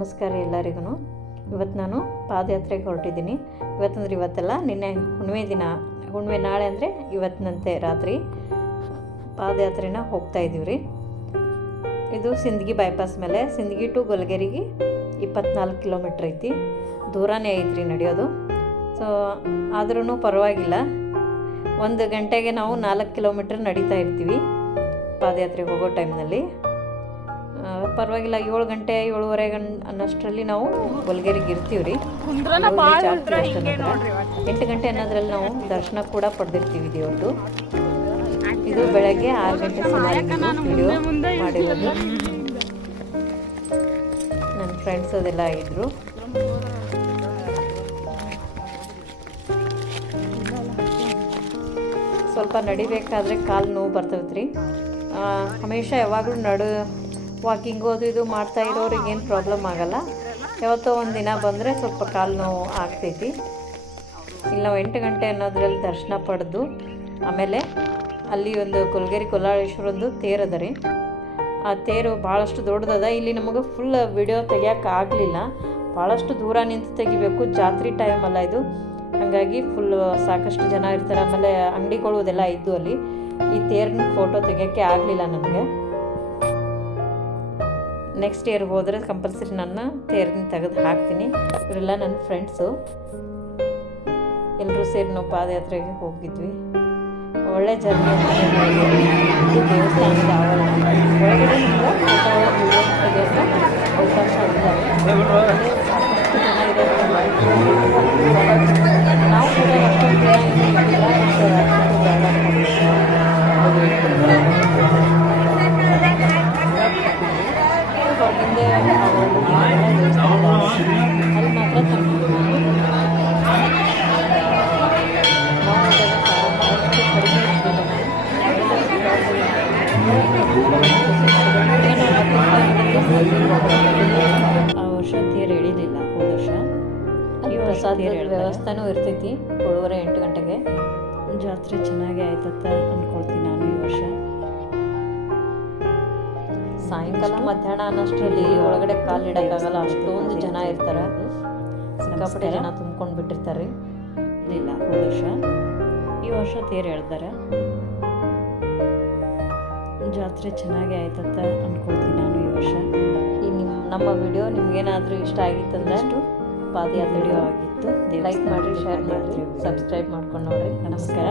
ನಮಸ್ಕಾರ ಎಲ್ಲರಿಗೂ. ಇವತ್ತು ನಾನು ಪಾದಯಾತ್ರೆಗೆ ಹೊರಟಿದ್ದೀನಿ. ಇವತ್ತೆಲ್ಲ ನಿನ್ನೆ ಹುಣ್ಣಿಮೆ ದಿನ, ಹುಣ್ಣಿಮೆ ನಾಳೆ ಅಂದರೆ ಇವತ್ತಿನಂತೆ ರಾತ್ರಿ ಪಾದಯಾತ್ರೆನ ಹೋಗ್ತಾ ಇದ್ದೀವಿ ರೀ. ಇದು ಸಿಂದಗಿ ಬೈಪಾಸ್ ಮೇಲೆ, ಸಿಂದಗಿ ಟು ಗೊಲ್ಗೇರಿಗೆ 24 ಕಿಲೋಮೀಟ್ರ್ ಐತಿ. ದೂರನೇ ಐತ್ರಿ ನಡೆಯೋದು. ಸೊ ಆದ್ರೂ ಪರವಾಗಿಲ್ಲ, 1 ಗಂಟೆಗೆ ನಾವು 4 ಕಿಲೋಮೀಟ್ರ್ ನಡೀತಾ ಇರ್ತೀವಿ ಪಾದಯಾತ್ರೆಗೆ ಹೋಗೋ ಟೈಮ್ನಲ್ಲಿ. ಪರವಾಗಿಲ್ಲ, 7 ಗಂಟೆ 7:30 ಅನ್ನಷ್ಟರಲ್ಲಿ ನಾವು ಗೊಲ್ಗೇರಿಗೆ ಇರ್ತೀವಿ ರೀ. 8 ಗಂಟೆ ಅನ್ನೋದ್ರಲ್ಲಿ ನಾವು ದರ್ಶನ ಕೂಡ ಪಡೆದಿರ್ತೀವಿ ದೇವ್ರದ್ದು. ಇದು ಬೆಳಗ್ಗೆ 6 ಗಂಟೆ ಸುಮಾರಿಗೆ ವಿಡಿಯೋ ಮಾಡಿರೋದು. ನನ್ನ ಫ್ರೆಂಡ್ಸ್ ಅದೆಲ್ಲ ಇದ್ರು. ಸ್ವಲ್ಪ ನಡಿಬೇಕಾದ್ರೆ ಕಾಲು ನೋವು ಬರ್ತೈತ್ರಿ. ಹಮೇಶ ಯಾವಾಗಲೂ ವಾಕಿಂಗ್ ಇದು ಮಾಡ್ತಾ ಇರೋರಿಗೆ ಏನು ಪ್ರಾಬ್ಲಮ್ ಆಗಲ್ಲ. ಯಾವತ್ತೋ ಒಂದು ದಿನ ಬಂದರೆ ಸ್ವಲ್ಪ ಕಾಲು ನೋವು ಆಗ್ತೈತಿ. ಇಲ್ಲಿ ನಾವು 8 ಗಂಟೆ ಅನ್ನೋದ್ರಲ್ಲಿ ದರ್ಶನ ಪಡೆದು ಆಮೇಲೆ ಅಲ್ಲಿ ಒಂದು ಗೊಲ್ಗೇರಿ ಕೊಲ್ಲಾಳೇಶ್ವರಂದು ತೇರು ಅದ ರೀ. ಆ ತೇರು ಭಾಳಷ್ಟು ದೊಡ್ಡದದ. ಇಲ್ಲಿ ನಮಗೆ ಫುಲ್ ವಿಡಿಯೋ ತೆಗಿಯೋಕೆ ಆಗಲಿಲ್ಲ, ಭಾಳಷ್ಟು ದೂರ ನಿಂತು ತೆಗಿಬೇಕು. ಜಾತ್ರೆ ಟೈಮ್ ಅಲ್ಲ ಇದು, ಹಾಗಾಗಿ ಫುಲ್ ಸಾಕಷ್ಟು ಜನ ಇರ್ತಾರೆ. ಆಮೇಲೆ ಅಂಗಡಿಗಳು ಅದೆಲ್ಲ ಇದ್ದು ಅಲ್ಲಿ. ಈ ತೇರಿನ ಫೋಟೋ ತೆಗಿಯೋಕ್ಕೆ ಆಗಲಿಲ್ಲ ನನಗೆ. ನೆಕ್ಸ್ಟ್ ಇಯರ್ ಹೋದರೆ ಕಂಪಲ್ಸರಿ ನನ್ನ ತೇರಿನ ತೆಗೆದು ಹಾಕ್ತೀನಿ. ಇವರೆಲ್ಲ ನನ್ನ ಫ್ರೆಂಡ್ಸು, ಎಲ್ಲರೂ ಸೇರಿ ನಾವು ಪಾದಯಾತ್ರೆಗೆ ಹೋಗಿದ್ವಿ. ಒಳ್ಳೆ ಜರ್ನಿ ಅಂತ ಇದು ದೇವಸ್ಥಾನದ ಆವರಣ. ಒಳಗಡೆ ನಿಮ್ಗೆ ಫೋಟೋ ವಿಡಿಯೋ ತೆಗೆಯೋಕ್ಕೆ ಅವಕಾಶ ಇದ್ದಾವೆ. ಸಾಕಷ್ಟು ಜನ ಇರೋದು ನಾವು ಕೂಡ ಅಷ್ಟೊಂದು ಹೊರಗಿಂದೆ ಅಲ್ಲಿ ಮಾತ್ರ ಆ ವರ್ಷ ತೇರು ಎಳಿಲಿಲ್ಲ. ಹೋದ ವರ್ಷ ಈ ಪ್ರಸಾದ ವ್ಯವಸ್ಥೆನೂ ಇರ್ತೈತಿ. 7:30 8 ಗಂಟೆಗೆ ಜಾತ್ರೆ ಚೆನ್ನಾಗಿ ಆಯ್ತತ್ತ ಅಂದ್ಕೊಳ್ತೀನಿ ನಾನು. ಈ ವರ್ಷ ಸಾಯಂಕಾಲ ಮಧ್ಯಾಹ್ನ ಅನ್ನೋಷ್ಟರಲ್ಲಿ ಒಳಗಡೆ ಕಾಲಿಡೋಕ್ಕಾಗಲ್ಲ, ಅಷ್ಟೊಂದು ಜನ ಇರ್ತಾರೆ. ಸಿಕ್ಕಾಪಟ್ಟೆ ಜನ ತುಂಬ್ಕೊಂಡು ಬಿಟ್ಟಿರ್ತಾರೆ. ಇಲ್ಲ ಹೋದ ವರ್ಷ, ಈ ವರ್ಷ ತೇರು ಎಳ್ದಾರೆ. ಜಾತ್ರೆ ಚೆನ್ನಾಗಿ ಆಯ್ತತ್ತ ಅಂದ್ಕೊಳ್ತೀನಿ ನಾನು. ಈ ವರ್ಷ ಈ ನಮ್ಮ ವಿಡಿಯೋ ನಿಮ್ಗೇನಾದರೂ ಇಷ್ಟ ಆಗಿತ್ತಂದ್ರೆ ಪಾದಯಾತ್ರೆ ವಿಡಿಯೋ ಆಗಿತ್ತು, ಲೈಕ್ ಮಾಡಿರಿ, ಶೇರ್ ಮಾಡಿರಿ, ಸಬ್ಸ್ಕ್ರೈಬ್ ಮಾಡ್ಕೊಂಡು ನೋಡ್ರಿ. ನಮಸ್ಕಾರ.